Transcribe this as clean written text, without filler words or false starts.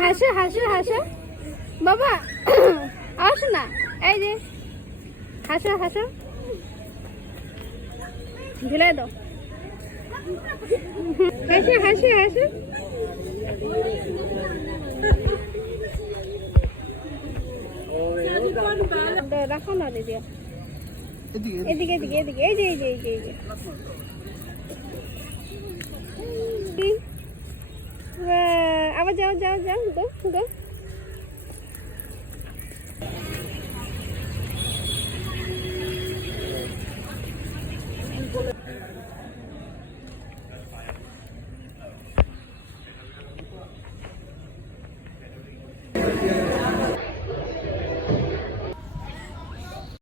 হাসো হাসো হাসো বাবা, আসো না, এই যে হাসো হাসো, ঝুলাই দাও, হাসো হাসো হাসো। রাখো না দিদি, এদিকে এদিকে এদিকে, এই যে এই যে এই যে এই যে, আবার যাও যাও যাও, গো গো।